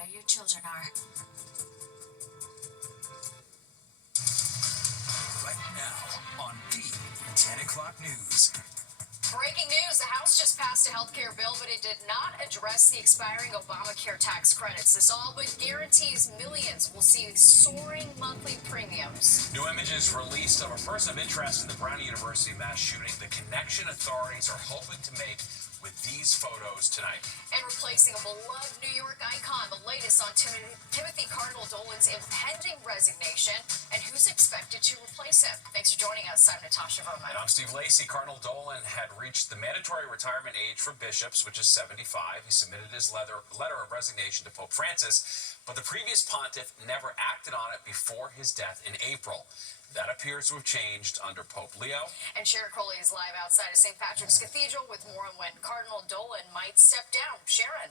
where your children are. Right now on the 10 o'clock news. Breaking news, the House just passed a health care bill, but it did not address the expiring Obamacare tax credits. This all but guarantees millions will see soaring monthly premiums. New images released of a person of interest in the Brown University mass shooting, the connection authorities are hoping to make with these photos tonight. And replacing a beloved New York icon, the latest on Timothy Cardinal Dolan's impending resignation and who's expected to replace him. Thanks for joining us. I'm Natasha Verma. And I'm Steve Lacey. Cardinal Dolan had reached the mandatory retirement age for bishops, which is 75. He submitted his letter of resignation to Pope Francis, but the previous pontiff never acted on it before his death in April. That appears to have changed under Pope Leo. And Sharon Crowley is live outside of St. Patrick's Cathedral with more on when Cardinal Dolan might step down. Sharon.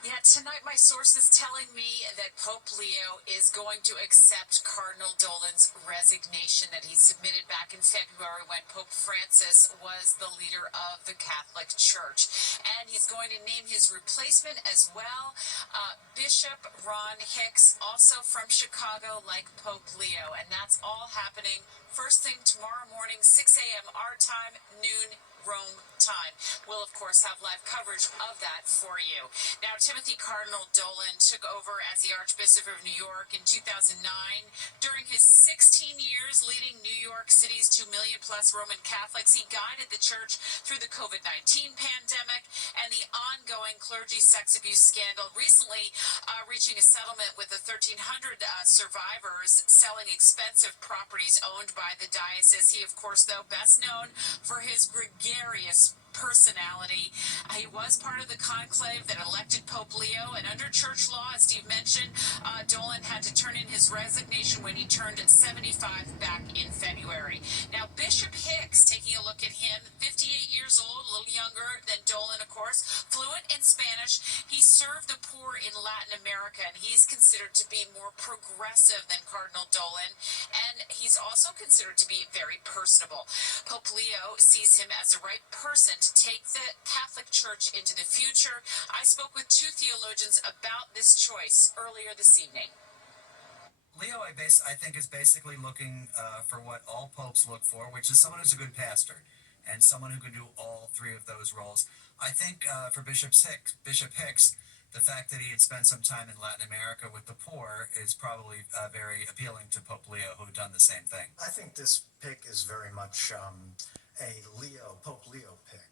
Yeah, tonight my source is telling me that Pope Leo is going to accept Cardinal Dolan's resignation that he submitted back in February when Pope Francis was the leader of the Catholic Church. And he's going to name his replacement as well, Bishop Ron Hicks, also from Chicago like Pope Leo. And that's all happening first thing tomorrow morning, 6 a.m. our time, noon Rome time. We'll, of course, have live coverage of that for you. Now, Timothy Cardinal Dolan took over as the Archbishop of New York in 2009. During his 16 years leading New York City's 2 million-plus Roman Catholics, he guided the church through the COVID-19 pandemic and the ongoing clergy sex abuse scandal, recently reaching a settlement with the 1,300 survivors selling expensive properties owned by the diocese. He, of course, though, best known for his gregarious personality. He was part of the conclave that elected Pope Leo, and under church law, as Steve mentioned, Dolan had to turn in his resignation when he turned 75 back in February. Now, Bishop Hicks, taking a look at him, 58 years old, a little younger than Dolan, of course, fluent in Spanish. He served the poor in Latin America, and he's considered to be more progressive than Cardinal Dolan, and he's also considered to be very personable. Pope Leo sees him as the right person to take the Catholic Church into the future. I spoke with two theologians about this choice earlier this evening. Leo, I think, is basically looking for what all popes look for, which is someone who's a good pastor and someone who can do all three of those roles. I think for Bishop Hicks, the fact that he had spent some time in Latin America with the poor is probably very appealing to Pope Leo, who had done the same thing. I think this pick is very much a Pope Leo pick.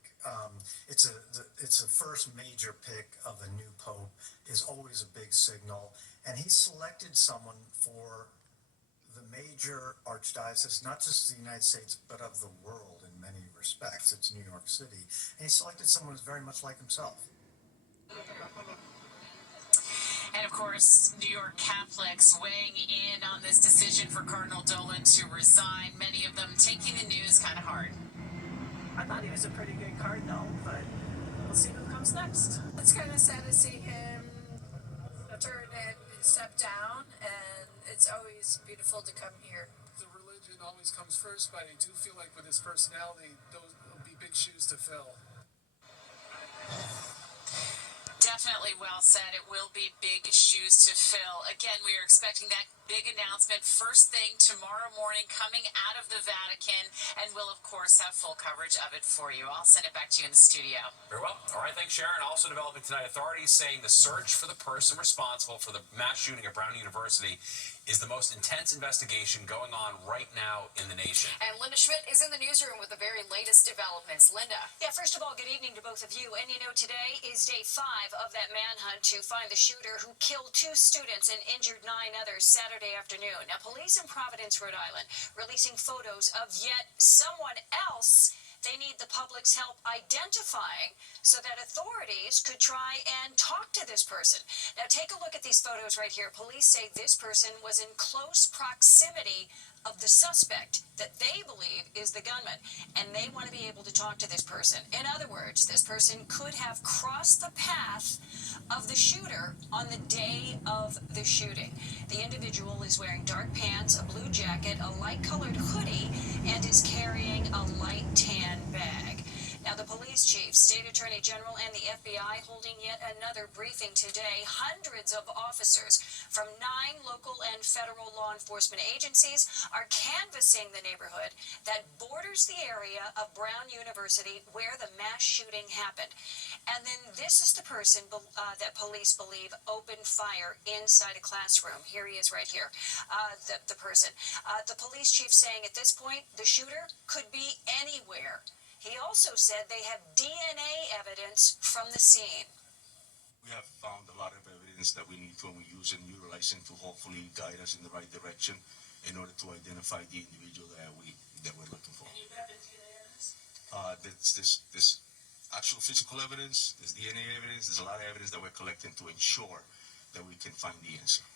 It's a first major pick of a new pope, is always a big signal, and he selected someone for the major archdiocese, not just the United States, but of the world in many respects. It's New York City, and he selected someone who's very much like himself. And of course, New York Catholics weighing in on this decision for Cardinal Dolan to resign, many of them taking the news kind of hard. I thought he was a pretty good cardinal, but we'll see who comes next. It's kind of sad to see him turn and step down, and it's always beautiful to come here. The religion always comes first, but I do feel like with his personality, those will be big shoes to fill. Definitely well said. It will be big shoes to fill. Again, we are expecting that big announcement first thing tomorrow morning coming out of the Vatican, and we'll, of course, have full coverage of it for you. I'll send it back to you in the studio. Very well. All right, thanks, Sharon. Also developing tonight, authorities saying the search for the person responsible for the mass shooting at Brown University is the most intense investigation going on right now in the nation. And Linda Schmidt is in the newsroom with the very latest developments. Linda. Yeah, first of all, good evening to both of you. And you know, today is day 5 of that manhunt to find the shooter who killed 2 students and injured 9 others Saturday afternoon. Now, police in Providence, Rhode Island, releasing photos of yet someone else they need the public's help identifying so that authorities could try and talk to this person. Now, take a look at these photos right here. Police say this person was in close proximity of the suspect that they believe is the gunman, and they want to be able to talk to this person. In other words, this person could have crossed the path of the shooter on the day of the shooting. The individual is wearing dark pants, a blue jacket, a light-colored hoodie, and is carrying a light tan bag. Now, the police chief, state attorney general, and the FBI holding yet another briefing today. Hundreds of officers from 9 local and federal law enforcement agencies are canvassing the neighborhood that borders the area of Brown University where the mass shooting happened. And then this is the person that police believe opened fire inside a classroom. Here he is right here, the person. The police chief saying at this point the shooter could be anywhere. He also said they have DNA evidence from the scene. We have found a lot of evidence that we need to use and utilizing to hopefully guide us in the right direction in order to identify the individual that we're looking for. And you have the DNA evidence? This actual physical evidence, there's DNA evidence, there's a lot of evidence that we're collecting to ensure that we can find the answer.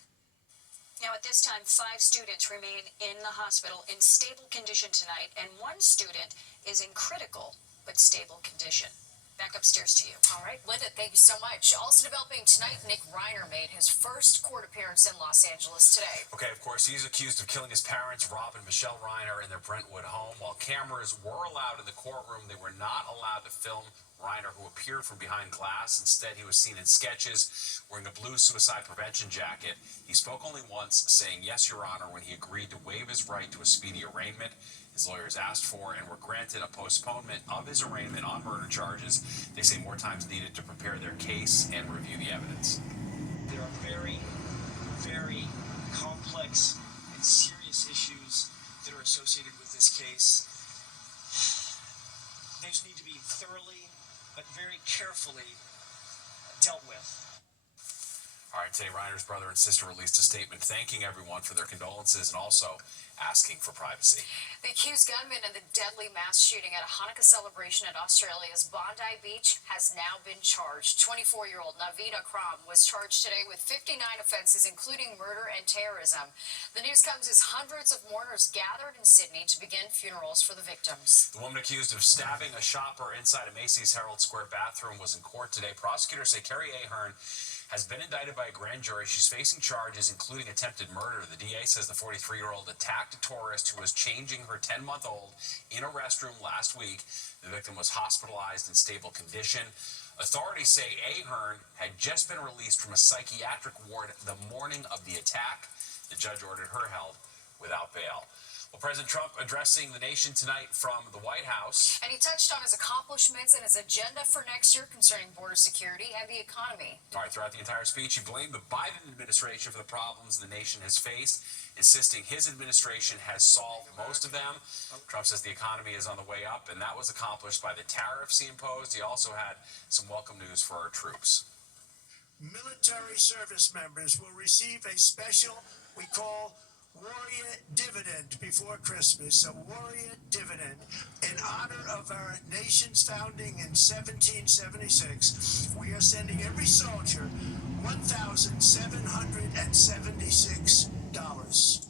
Now, at this time, 5 students remain in the hospital in stable condition tonight, and 1 student is in critical but stable condition. Back upstairs to you. All right, Linda, thank you so much. Also developing tonight, Nick Reiner made his first court appearance in Los Angeles today. Okay, of course, he's accused of killing his parents, Rob and Michelle Reiner, in their Brentwood home. While cameras were allowed in the courtroom, they were not allowed to film Reiner, who appeared from behind glass. Instead, he was seen in sketches wearing a blue suicide prevention jacket. He spoke only once, saying, "Yes, Your Honor," when he agreed to waive his right to a speedy arraignment. His lawyers asked for and were granted a postponement of his arraignment on murder charges. They say more time's needed to prepare their case and review the evidence. There are very, very complex and serious issues that are associated with this case. Those need to be thoroughly but very carefully dealt with. All right, today Reiner's brother and sister released a statement thanking everyone for their condolences and also asking for privacy. The accused gunman in the deadly mass shooting at a Hanukkah celebration at Australia's Bondi Beach has now been charged. 24-year-old Naveed Akram was charged today with 59 offenses, including murder and terrorism. The news comes as hundreds of mourners gathered in Sydney to begin funerals for the victims. The woman accused of stabbing a shopper inside a Macy's Herald Square bathroom was in court today. Prosecutors say Carrie Ahern has been indicted by a grand jury. She's facing charges, including attempted murder. The DA says the 43-year-old attacked a tourist who was changing her 10-month-old in a restroom last week. The victim was hospitalized in stable condition. Authorities say Ahern had just been released from a psychiatric ward the morning of the attack. The judge ordered her held without bail. Well, President Trump addressing the nation tonight from the White House. And he touched on his accomplishments and his agenda for next year concerning border security and the economy. All right, throughout the entire speech, he blamed the Biden administration for the problems the nation has faced, insisting his administration has solved most of them. Trump says the economy is on the way up, and that was accomplished by the tariffs he imposed. He also had some welcome news for our troops. Military service members will receive a special, we call Warrior Dividend before Christmas, a Warrior Dividend in honor of our nation's founding in 1776. We are sending every soldier $1,776.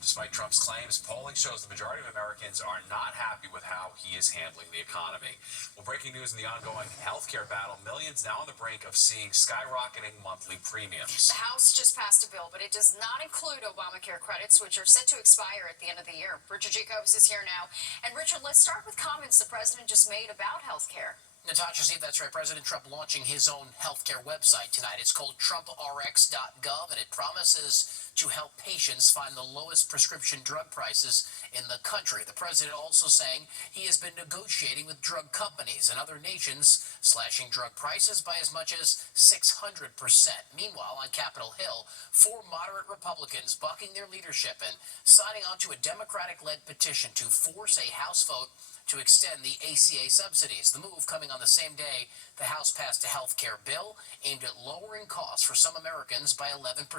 Despite Trump's claims, polling shows the majority of Americans are not happy with how he is handling the economy. Well, breaking news in the ongoing healthcare battle, millions now on the brink of seeing skyrocketing monthly premiums. The House just passed a bill, but it does not include Obamacare credits, which are set to expire at the end of the year. Richard Jacobs is here now. And Richard, let's start with comments the president just made about healthcare. Natasha, see, that's right. President Trump launching his own healthcare website tonight. It's called TrumpRx.gov, and it promises to help patients find the lowest prescription drug prices in the country. The president also saying he has been negotiating with drug companies and other nations, slashing drug prices by as much as 600%. Meanwhile, on Capitol Hill, 4 moderate Republicans bucking their leadership and signing on to a Democratic-led petition to force a House vote to extend the ACA subsidies. The move coming on the same day the House passed a health care bill aimed at lowering costs for some Americans by 11%,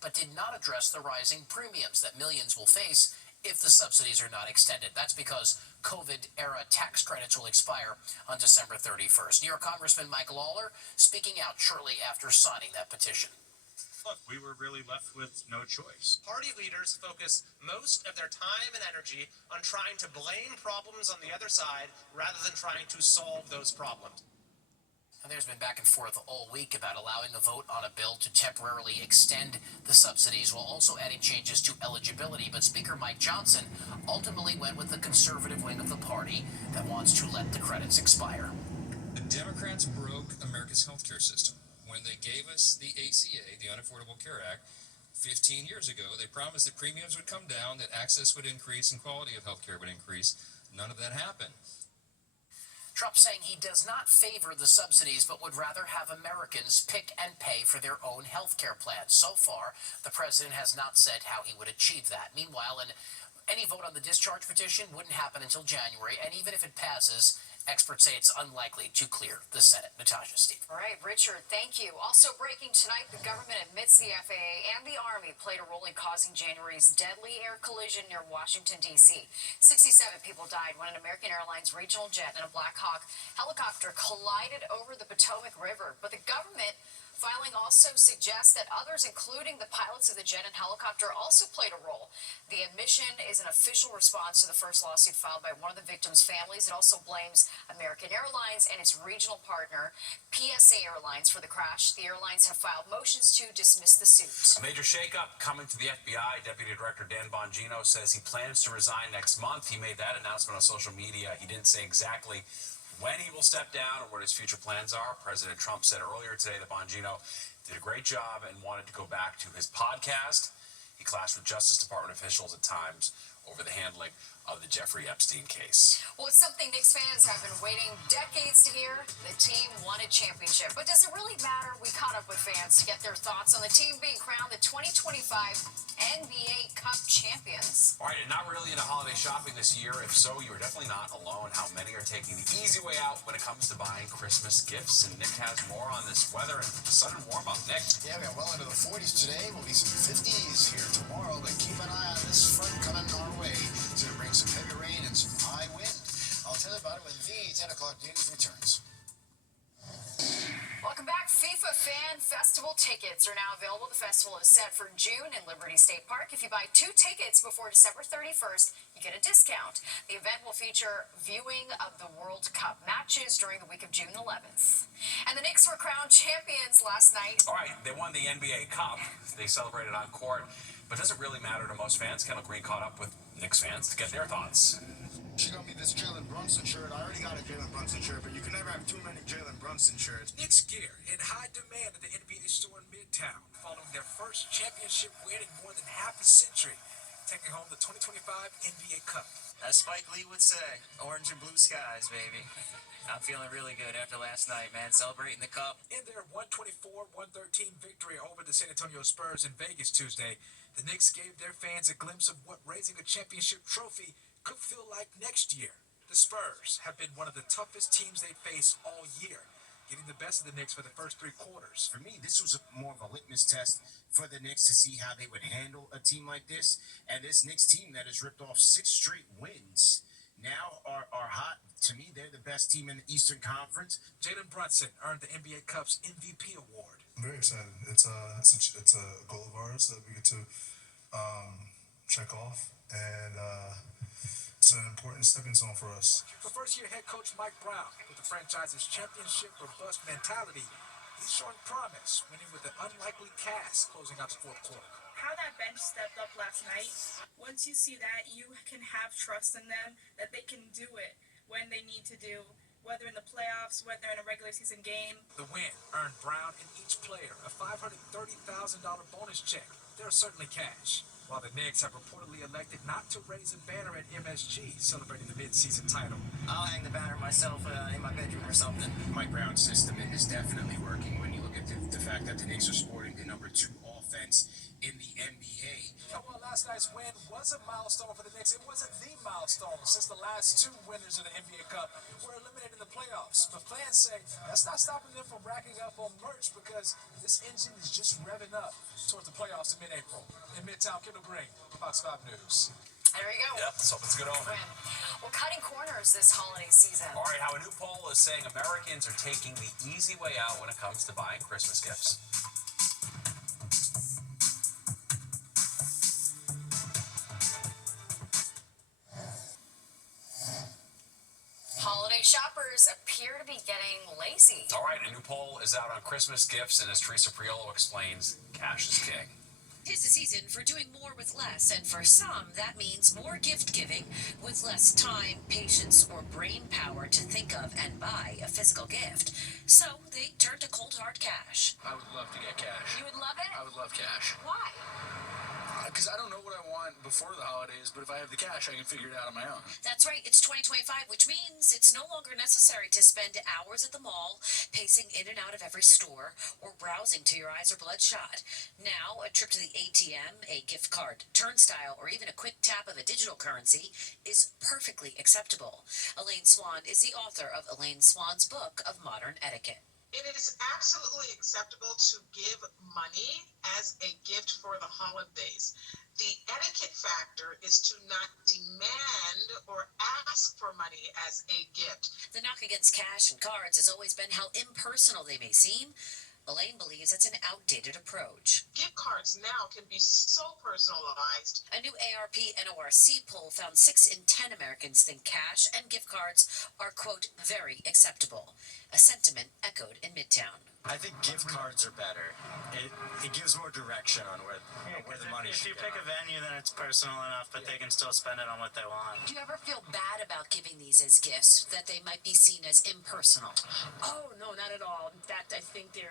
but did not address the rising premiums that millions will face if the subsidies are not extended. That's because COVID-era tax credits will expire on December 31st. New York Congressman Mike Lawler speaking out shortly after signing that petition. Look, we were really left with no choice. Party leaders focus most of their time and energy on trying to blame problems on the other side rather than trying to solve those problems. And there's been back and forth all week about allowing a vote on a bill to temporarily extend the subsidies while also adding changes to eligibility. But Speaker Mike Johnson ultimately went with the conservative wing of the party that wants to let the credits expire. The Democrats broke America's healthcare system. When they gave us the ACA, the Unaffordable Care Act, 15 years ago, they promised that premiums would come down, that access would increase, and quality of healthcare would increase. None of that happened. Trump saying he does not favor the subsidies, but would rather have Americans pick and pay for their own health care plans. So far, the president has not said how he would achieve that. Meanwhile, any vote on the discharge petition wouldn't happen until January, and even if it passes, experts say it's unlikely to clear the Senate. Natasha, Steve. All right, Richard, thank you. Also breaking tonight, the government admits the FAA and the Army played a role in causing January's deadly air collision near Washington, D.C. 67 people died when an American Airlines regional jet and a Black Hawk helicopter collided over the Potomac River. But the government filing also suggests that others, including the pilots of the jet and helicopter, also played a role. The admission is an official response to the first lawsuit filed by one of the victims' families. It also blames American Airlines and its regional partner, PSA Airlines, for the crash. The airlines have filed motions to dismiss the suit. A major shakeup coming to the FBI. Deputy Director Dan Bongino says he plans to resign next month. He made that announcement on social media. He didn't say exactly when he will step down or what his future plans are. President Trump said earlier today that Bongino did a great job and wanted to go back to his podcast. He clashed with Justice Department officials at times over the handling of the Jeffrey Epstein case. Well, it's something Knicks fans have been waiting decades to hear. The team won a championship. But does it really matter? We caught up with fans to get their thoughts on the team being crowned the 2025 NBA Cup champions. All right, and not really into holiday shopping this year. If so, you are definitely not alone. How many are taking the easy way out when it comes to buying Christmas gifts? And Nick has more on this weather and sudden warm-up. Nick? Yeah, we got well into the 40s today. We'll be some 50s here tomorrow, but keep an eye on this front coming our way. It's going to bring some heavy rain and some high wind. I'll tell you about it when the 10 o'clock news returns. Welcome back. FIFA Fan Festival tickets are now available. The festival is set for June in Liberty State Park. If you buy 2 tickets before December 31st, you get a discount. The event will feature viewing of the World Cup matches during the week of June 11th. And the Knicks were crowned champions last night. All right, they won the NBA Cup. They celebrated on court. But does it really matter to most fans? Kendall Green caught up with Knicks fans to get their thoughts. She got me this Jalen Brunson shirt. I already got a Jalen Brunson shirt, but you can never have too many Jalen Brunson shirts. Knicks gear in high demand at the NBA store in Midtown, following their first championship win in more than half a century, taking home the 2025 NBA Cup. As Spike Lee would say, orange and blue skies, baby. I'm feeling really good after last night, man, celebrating the cup. In their 124-113 victory over the San Antonio Spurs in Vegas Tuesday, the Knicks gave their fans a glimpse of what raising a championship trophy could feel like next year. The Spurs have been one of the toughest teams they faced all year, getting the best of the Knicks for the first 3 quarters. For me, this was more of a litmus test for the Knicks to see how they would handle a team like this. And this Knicks team that has ripped off 6 straight wins now are hot. To me, they're the best team in the Eastern Conference. Jalen Brunson earned the NBA Cup's MVP award. I'm very excited. It's a goal of ours that we get to check off, and it's an important stepping stone for us. For first-year head coach Mike Brown, with the franchise's championship or bust mentality, he's showing promise, winning with an unlikely cast closing out the 4th quarter. How that bench stepped up last night, once you see that, you can have trust in them that they can do it when they need to do, whether in the playoffs, whether in a regular season game. The win earned Brown and each player a $530,000 bonus check. They're certainly cash. While the Knicks have reportedly elected not to raise a banner at MSG celebrating the mid-season title. I'll hang the banner myself in my bedroom or something. Mike Brown's system is definitely working when you look at the fact that the Knicks are sporting the number 2 offense in the NBA. And while last night's win was a milestone for the Knicks, it wasn't the milestone since the last 2 winners of the NBA Cup were eliminated in the playoffs. But fans say that's not stopping them from racking up on merch because this engine is just revving up towards the playoffs in mid-April. In Midtown, Kendall Green, Fox 5 News. There you go. Yep, let's hope it's a good omen. Well, cutting corners this holiday season. All right, how a new poll is saying Americans are taking the easy way out when it comes to buying Christmas gifts. Holiday shoppers shoppers appear to be getting lazy. All right, a new poll is out on Christmas gifts, and as Teresa Priolo explains, cash is king. 'Tis the season for doing more with less, and for some, that means more gift giving with less time, patience, or brain power to think of and buy a physical gift. So they turn to cold hard cash. I would love to get cash. You would love it? I would love cash. Why? Because I don't know what I want before the holidays, but if I have the cash, I can figure it out on my own. That's right, it's 2025, which means it's no longer necessary to spend hours at the mall, pacing in and out of every store, or browsing till your eyes are bloodshot. Now, a trip to the ATM, a gift card turnstile, or even a quick tap of a digital currency is perfectly acceptable. Elaine Swan is the author of Elaine Swan's book of modern etiquette. It is absolutely acceptable to give money as a gift for the holidays. The etiquette factor is to not demand or ask for money as a gift. The knock against cash and cards has always been how impersonal they may seem. Elaine believes that's an outdated approach. Gift cards now can be so personalized. A new AARP NORC poll found 6 in 10 Americans think cash and gift cards are, quote, very acceptable. A sentiment echoed in Midtown. I think gift cards are better. It gives more direction on where the money should go. If you pick a venue, then it's personal enough, but they can still spend it on what they want. Do you ever feel bad about giving these as gifts, that they might be seen as impersonal? Oh, no, not at all. In fact, I think they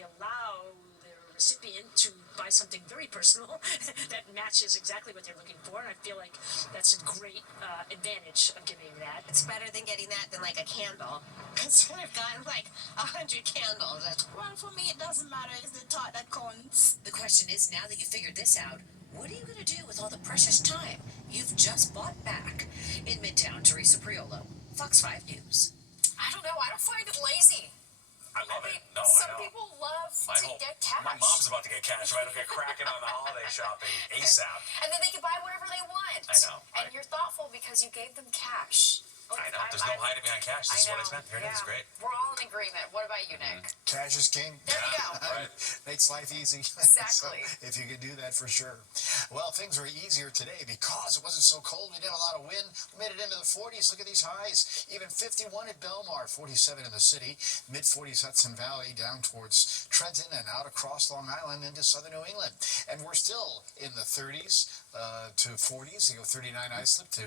allow the recipient to buy something very personal that matches exactly what they're looking for, and I feel like that's a great advantage of giving that. It's better than getting that than like a candle. Because I've gotten like 100 candles. Well, for me, it doesn't matter. It's the thought that counts. The question is, now that you figured this out, what are you going to do with all the precious time you've just bought back? In Midtown, Teresa Priolo, Fox 5 News. I don't know. I don't find it lazy. I love it. No, Some I know. people love to get cash. My mom's about to get cash, right? I'll get cracking on the holiday shopping ASAP. And then they can buy whatever they want. I know. And you're thoughtful because you gave them cash. I know. There's no hiding behind cash. This is what I spent. Here it is. Great. We're all in agreement. What about you, Nick? Cash is king. There you go. Right. Makes life easy. Exactly. So, if you could do that for sure. Well, things were easier today because it wasn't so cold. We did a lot of wind. We made it into the 40s. Look at these highs. Even 51 at Belmar, 47 in the city, mid-40s Hudson Valley, down towards Trenton and out across Long Island into southern New England. And we're still in the 30s to 40s. You go 39 Islip to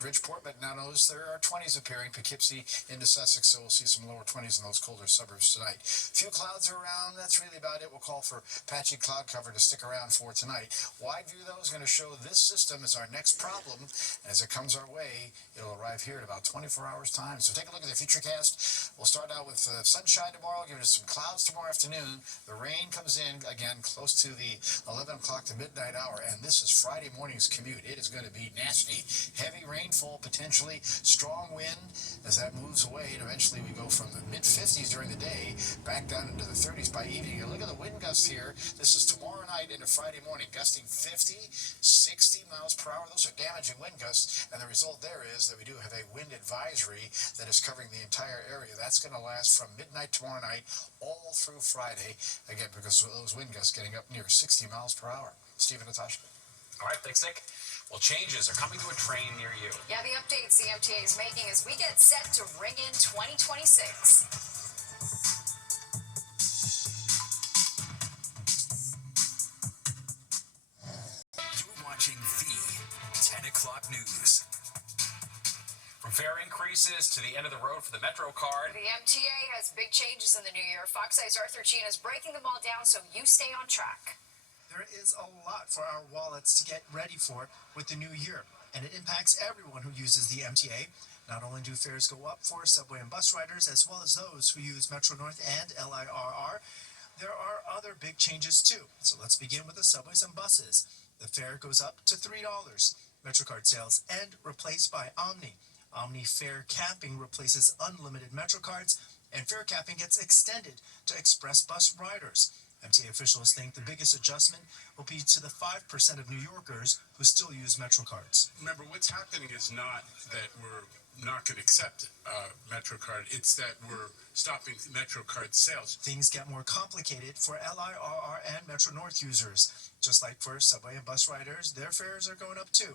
Bridgeport, but now notice there are 20s appearing. Poughkeepsie into Sussex, so we'll see some lower 20s in those colder suburbs tonight. Few clouds are around. That's really about it. We'll call for patchy cloud cover to stick around for tonight. Wide view, though, is going to show this system is our next problem. As it comes our way, it'll arrive here in about 24 hours' time. So take a look at the Futurecast. We'll start out with sunshine tomorrow, giving us some clouds tomorrow afternoon. The rain comes in, again, close to the 11 o'clock to midnight hour, and this is Friday morning's commute. It is going to be nasty. Heavy rainfall, potentially strong wind as that moves away, and eventually we go from the mid-50s during the day back down into the 30s by evening. And look at the wind gusts here. This is tomorrow night into Friday morning, gusting 50, 60 miles per hour. Those are damaging wind gusts, and the result there is that we do have a wind advisory that is covering the entire area. That's going to last from midnight tomorrow night all through Friday, again, because of those wind gusts getting up near 60 miles per hour. Steve and Natasha. All right, thanks, Nick. Well, changes are coming to a train near you. Yeah, the updates the MTA is making as we get set to ring in 2026. You're watching the 10 o'clock news. From fare increases to the end of the road for the Metro card. The MTA has big changes in the new year. Fox 8's Arthur Chien is breaking them all down so you stay on track. There is a lot for our wallets to get ready for with the new year, and it impacts everyone who uses the MTA. Not only do fares go up for subway and bus riders, as well as those who use Metro North and LIRR, there are other big changes too. So let's begin with the subways and buses. The fare goes up to $3. MetroCard sales end, replaced by Omni. Omni fare capping replaces unlimited MetroCards, and fare capping gets extended to express bus riders. MTA officials think the biggest adjustment will be to the 5% of New Yorkers who still use MetroCards. Remember, what's happening is not that we're not going to accept MetroCard. It's that we're stopping MetroCard sales. Things get more complicated for LIRR and Metro North users. Just like for subway and bus riders, their fares are going up too,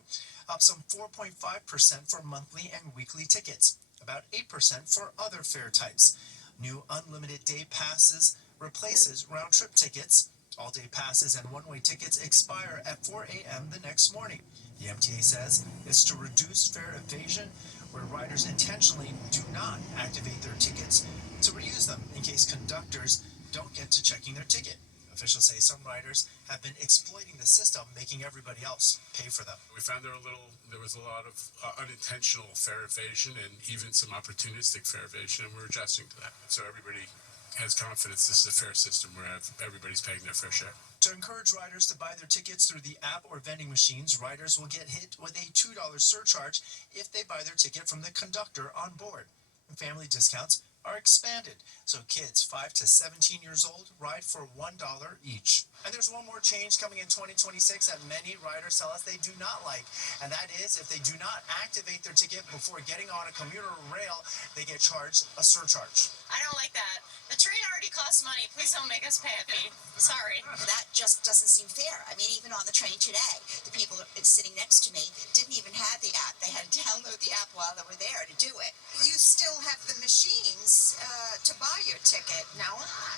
up some 4.5% for monthly and weekly tickets. about 8% for other fare types. New unlimited day passes replaces round-trip tickets. All-day passes and one-way tickets expire at 4 a.m. the next morning. The MTA says it's to reduce fare evasion, where riders intentionally do not activate their tickets to reuse them in case conductors don't get to checking their ticket. Officials say some riders have been exploiting the system, making everybody else pay for them. We found there was a lot of unintentional fare evasion and even some opportunistic fare evasion, and we're adjusting to that. So everybody has confidence this is a fair system where everybody's paying their fair share. To encourage riders to buy their tickets through the app or vending machines, riders will get hit with a $2 surcharge if they buy their ticket from the conductor on board. And family discounts are expanded, so kids 5 to 17 years old ride for $1 each. And there's one more change coming in 2026 that many riders tell us they do not like, and that is if they do not activate their ticket before getting on a commuter rail, they get charged a surcharge. I don't like that. The train already costs money. Please don't make us pay a fee. Sorry. That just doesn't seem fair. I mean, even on the train today, the people sitting next to me didn't even have the app. They had to download the app while they were there to do it. You still have the machines to buy your ticket, no?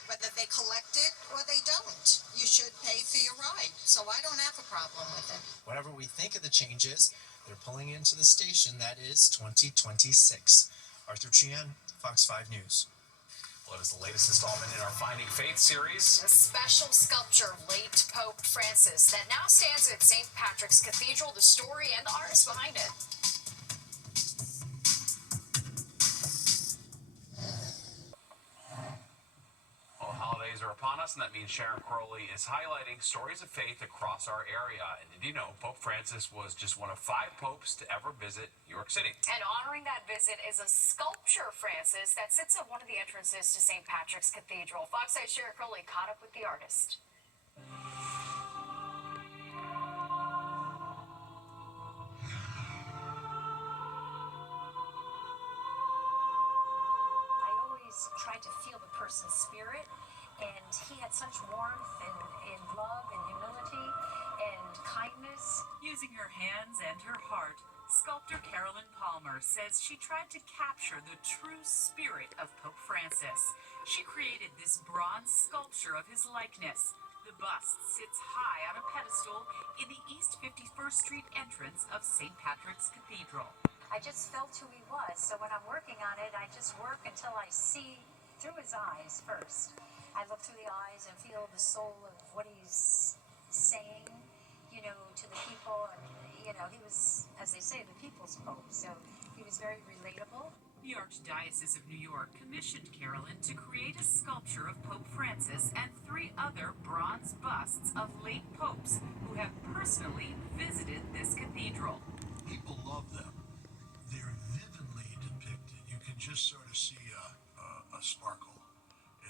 Whether they collect it or they don't. You should pay for your ride. So I don't have a problem with it. Whatever we think of the changes, they're pulling into the station that is 2026. Arthur Chian, Fox 5 News. Well, it is the latest installment in our Finding Faith series. A special sculpture of late Pope Francis that now stands at St. Patrick's Cathedral, the story and the artist behind it. Well, holidays are upon us, and that means Sharon Crowley is highlighting stories of faith across our area. And did you know Pope Francis was just one of 5 popes to ever visit New York City? And honoring that visit is a sculpture of Francis that sits at one of the entrances to St. Patrick's Cathedral. Fox 8 Sharon Crowley caught up with the artist. I always tried to feel the person's spirit, and he had such warmth and love and humility and kindness. Using her hands and her heart, sculptor Carolyn Palmer says she tried to capture the true spirit of Pope Francis. She created this bronze sculpture of his likeness. The bust sits high on a pedestal in the East 51st Street entrance of St. Patrick's Cathedral. I just felt who he was, so when I'm working on it, I just work until I see through his eyes first. I look through the eyes and feel the soul of what he's saying, you know, to the people. And, you know, he was, as they say, the people's pope, so he was very relatable. The Archdiocese of New York commissioned Carolyn to create a sculpture of Pope Francis and 3 other bronze busts of late popes who have personally visited this cathedral. People love them. They're vividly depicted. You can just sort of see a sparkle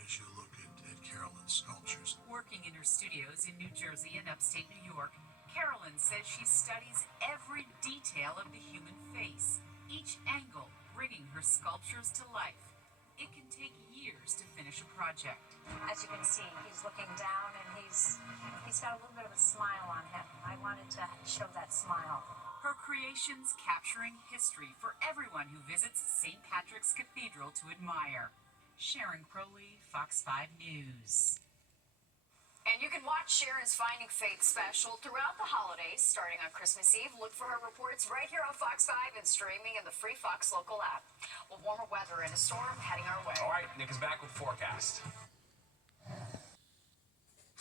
as you look at Carolyn's sculptures. Working in her studios in New Jersey and upstate New York, Carolyn says she studies every detail of the human face, each angle bringing her sculptures to life. It can take years to finish a project. As you can see, he's looking down and he's got a little bit of a smile on him. I wanted to show that smile. Her creations capturing history for everyone who visits St. Patrick's Cathedral to admire. Sharon Crowley, Fox 5 News. And you can watch Sharon's Finding Faith special throughout the holidays, starting on Christmas Eve. Look for her reports right here on Fox 5 and streaming in the free Fox local app. Well, warmer weather and a storm heading our way. All right, Nick is back with forecast.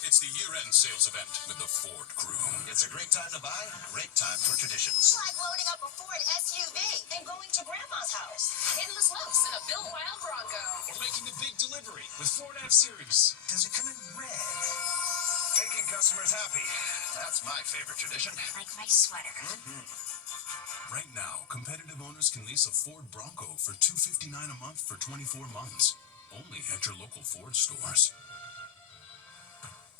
It's the year-end sales event with the Ford crew. It's a great time to buy, great time for traditions. It's like loading up a Ford SUV and going to Grandma's house. Endless looks in a Bill Wild Bronco. Or making the big delivery with Ford F-Series. Does it come in red? Making customers happy. That's my favorite tradition. Like my sweater. Right now, competitive owners can lease a Ford Bronco for $259 a month for 24 months. Only at your local Ford stores.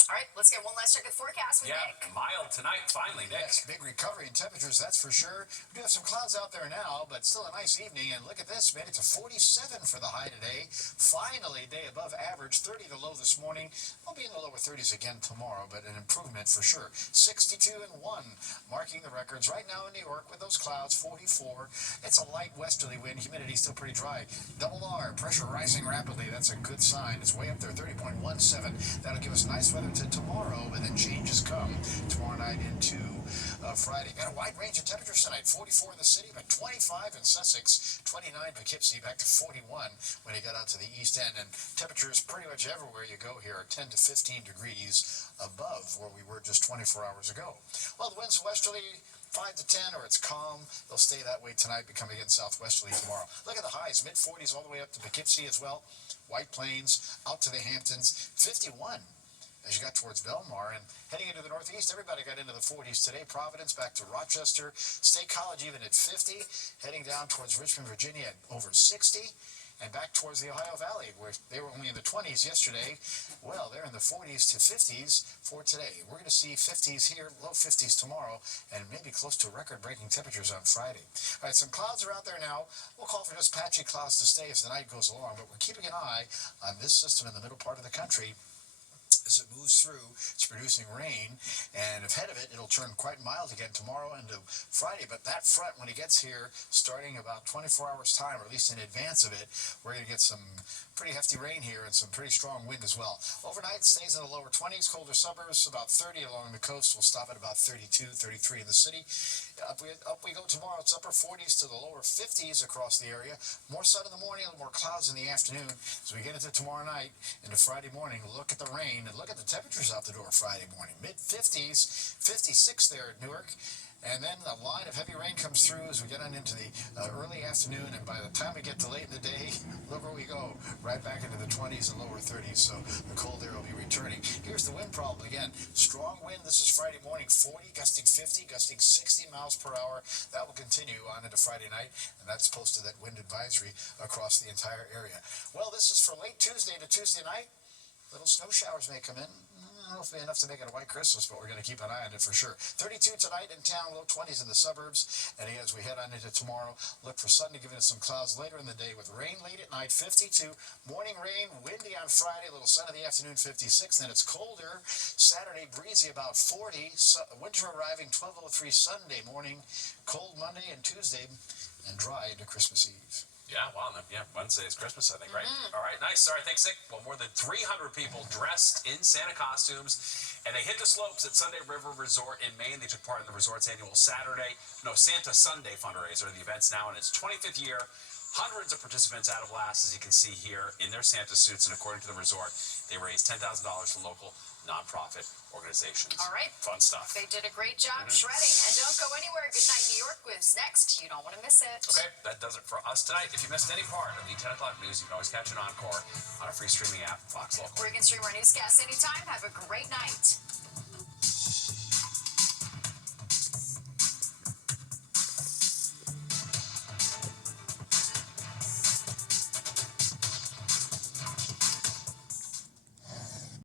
All right, let's get one last check of the forecast with Nick. Mild tonight, finally, Nick. Yes, big recovery in temperatures, that's for sure. We do have some clouds out there now, but still a nice evening. And look at this, made it to 47 for the high today. Finally, a day above average, 30 the low this morning. We'll be in the lower 30s again tomorrow, but an improvement for sure. 62 and 1, marking the records right now in New York with those clouds, 44. It's a light westerly wind, humidity still pretty dry. Double R, pressure rising rapidly. That's a good sign. It's way up there, 30.17. That'll give us nice weather to tomorrow, but then changes come tomorrow night into Friday. Got a wide range of temperatures tonight. 44 in the city, but 25 in Sussex, 29 Poughkeepsie, back to 41 when you got out to the east end. And temperatures pretty much everywhere you go here are 10 to 15 degrees above where we were just 24 hours ago. Well, the winds westerly 5 to 10, or it's calm. They'll stay that way tonight, become again southwesterly tomorrow. Look at the highs, mid-40s all the way up to Poughkeepsie as well. White Plains, out to the Hamptons, 51 as you got towards Belmar. And heading into the northeast, everybody got into the 40s today. Providence back to Rochester. State College even at 50. Heading down towards Richmond, Virginia at over 60. And back towards the Ohio Valley, where they were only in the 20s yesterday. Well, they're in the 40s to 50s for today. We're going to see 50s here, low 50s tomorrow, and maybe close to record-breaking temperatures on Friday. All right, some clouds are out there now. We'll call for just patchy clouds to stay as the night goes along, but we're keeping an eye on this system in the middle part of the country. As it moves through, it's producing rain, and ahead of it, it'll turn quite mild again tomorrow into Friday. But that front, when it gets here, starting about 24 hours time, or at least in advance of it, we're going to get some pretty hefty rain here and some pretty strong wind as well. Overnight, stays in the lower 20s, colder suburbs, about 30 along the coast. We'll stop at about 32, 33 in the city. Up we go tomorrow. It's upper 40s to the lower 50s across the area. More sun in the morning, a little more clouds in the afternoon. As we get into tomorrow night, into Friday morning, look at the rain and look at the temperatures out the door Friday morning. Mid-50s, 56 there at Newark. And then a line of heavy rain comes through as we get on into the early afternoon, and by the time we get to late in the day, look where we go, right back into the 20s and lower 30s, so the cold air will be returning. Here's the wind problem again. Strong wind, this is Friday morning, 40, gusting 50, gusting 60 miles per hour. That will continue on into Friday night, and that's posted that wind advisory across the entire area. Well, this is for late Tuesday to Tuesday night. Little snow showers may come in. I don't know if it'll be enough to make it a white Christmas, but we're going to keep an eye on it for sure. 32 tonight in town, low 20s in the suburbs. And as we head on into tomorrow, look for Sunday giving us some clouds later in the day with rain late at night, 52. Morning rain, windy on Friday, a little sun in the afternoon, 56. Then it's colder. Saturday, breezy about 40. Winter arriving 12:03 Sunday morning. Cold Monday and Tuesday, and dry into Christmas Eve. Yeah, wow. Yeah, Wednesday is Christmas, I think, right? All right, nice. All right, thanks, Nick. Well, more than 300 people dressed in Santa costumes, and they hit the slopes at Sunday River Resort in Maine. They took part in the resort's annual Santa Sunday fundraiser. The event's now in its 25th year. Hundreds of participants out of last, as you can see here, in their Santa suits, and according to the resort, they raised $10,000 for local nonprofit organizations. All right. Fun stuff. They did a great job shredding. And don't go anywhere. Good Night New York was next. You don't want to miss it. Okay, that does it for us tonight. If you missed any part of the 10 o'clock news, you can always catch an encore on our free streaming app, Fox Local. Or you can stream our newscasts anytime. Have a great night.